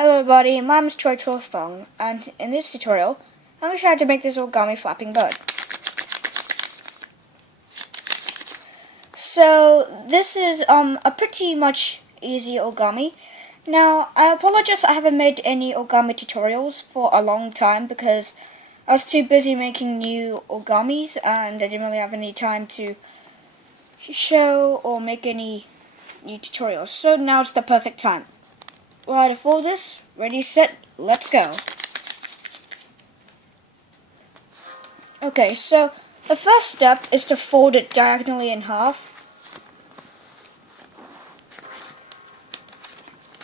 Hello everybody, my name is Troy Thong, and in this tutorial, I'm going to try to make this origami flapping bird. So, this is a pretty much easy origami. Now, I apologize I haven't made any origami tutorials for a long time because I was too busy making new origamis and I didn't really have any time to show or make any new tutorials. So now it's the perfect time. Right, for this, ready, set, let's go. Okay, so the first step is to fold it diagonally in half.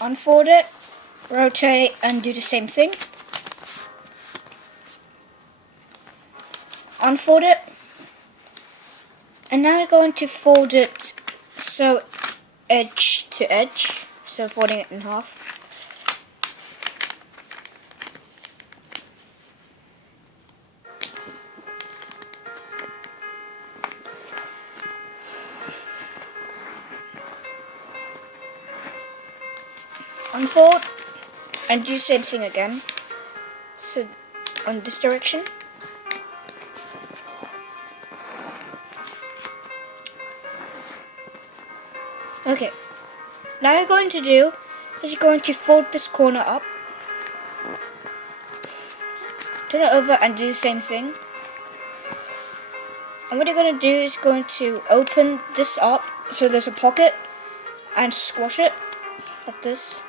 Unfold it, rotate, and do the same thing. Unfold it, and now we're going to fold it so edge to edge, so folding it in half. Unfold and do the same thing again. So on this direction. Okay. Now you're going to do is you're going to fold this corner up. Turn it over and do the same thing. And what you're going to do is going to open this up so there's a pocket and squash it like this.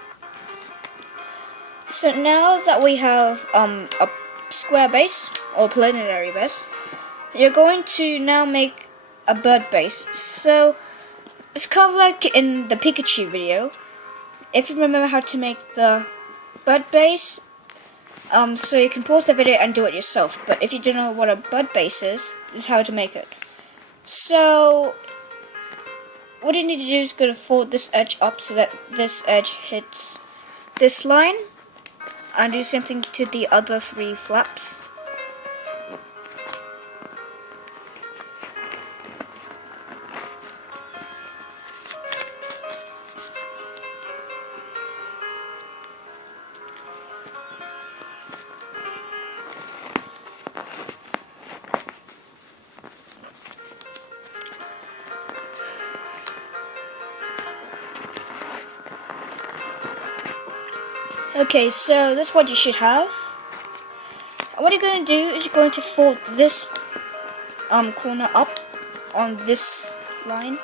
So now that we have a square base or preliminary base, you're going to now make a bird base. So it's kind of like in the Pikachu video. If you remember how to make the bird base, so you can pause the video and do it yourself. But if you don't know what a bird base is, this is how to make it. So what you need to do is go to fold this edge up so that this edge hits this line. And do something to the other three flaps. Okay, so that's what you should have. What you're going to do is you're going to fold this corner up on this line.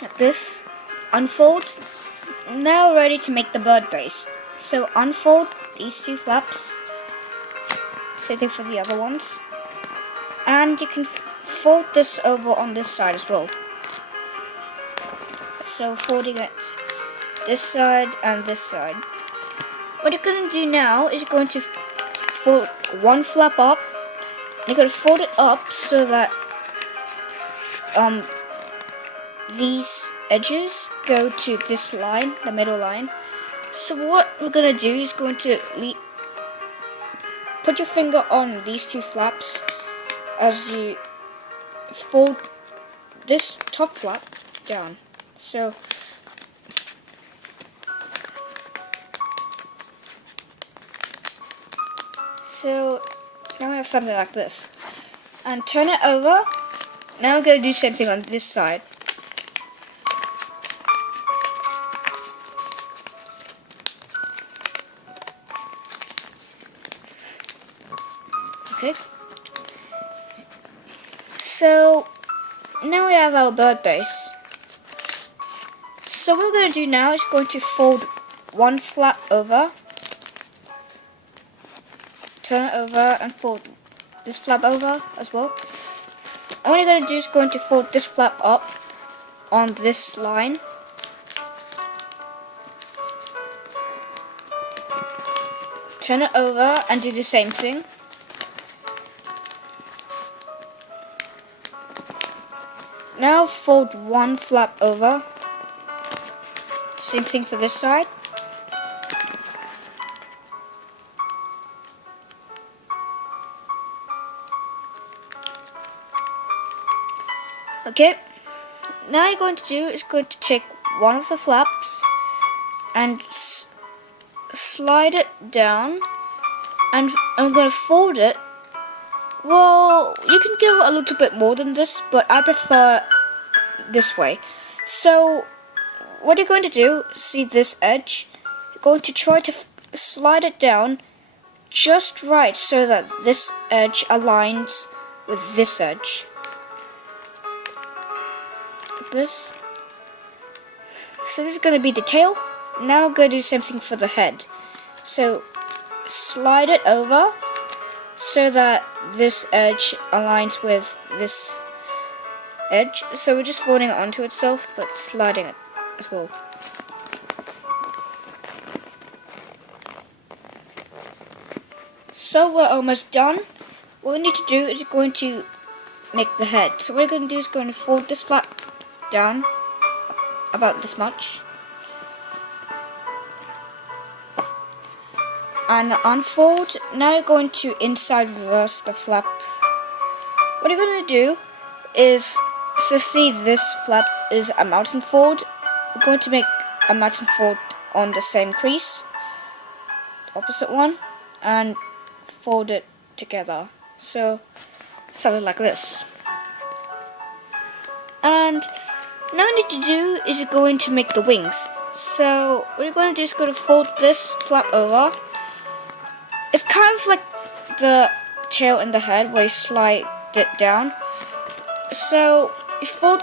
Like this. Unfold. Now ready to make the bird base. So unfold these two flaps. Same thing for the other ones. And you can fold this over on this side as well. So folding it this side and this side. What you're going to do now is you're going to fold one flap up. You're going to fold it up so that these edges go to this line, the middle line. So what we're going to do is going to put your finger on these two flaps as you fold this top flap down. So now we have something like this. And turn it over. Now we're going to do the same thing on this side. Okay. So now we have our bird base. So what we're going to do now is going to fold one flap over, turn it over and fold this flap over as well. And what you're going to do is going to fold this flap up on this line. Turn it over and do the same thing. Now fold one flap over. Same thing for this side. Okay, now you're going to do is going to take one of the flaps and slide it down, and I'm going to fold it. Well, you can give a little bit more than this, but I prefer this way. So what you're going to do, see this edge, you're going to try to slide it down just right so that this edge aligns with this edge. Like this. So this is going to be the tail. Now I'm going to do something for the head. So slide it over so that this edge aligns with this edge. So we're just folding it onto itself, but sliding it as well. So we're almost done. What we need to do is going to make the head. So what we're going to do is going to fold this flap down about this much, and unfold. Now you're going to inside reverse the flap. What you're going to do is, so see this flap is a mountain fold. We're going to make a mountain fold on the same crease, the opposite one, and fold it together. So something like this. And now what you need to do is you're going to make the wings. So what you're going to do is going to fold this flap over. It's kind of like the tail and the head where you slide it down. So you fold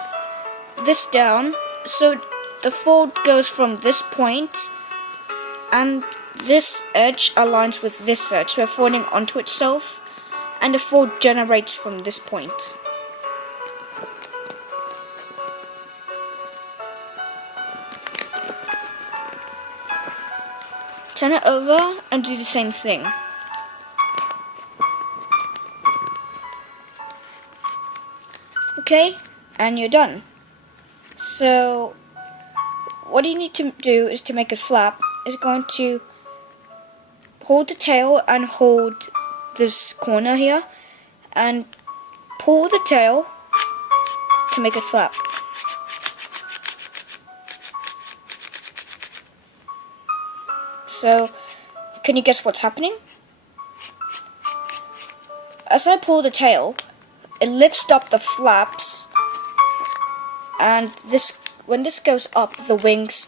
this down, so the fold goes from this point, and this edge aligns with this edge, so folding onto itself, and the fold generates from this point. Turn it over and do the same thing. Okay, and you're done. So what you need to do is to make a flap is going to hold the tail and hold this corner here and pull the tail to make a flap. So can you guess what's happening? As I pull the tail, it lifts up the flaps, and when this goes up, the wings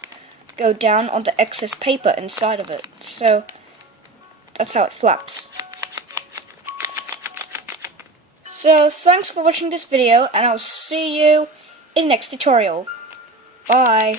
go down on the excess paper inside of it. So that's how it flaps. So thanks for watching this video, and I'll see you in next tutorial. Bye.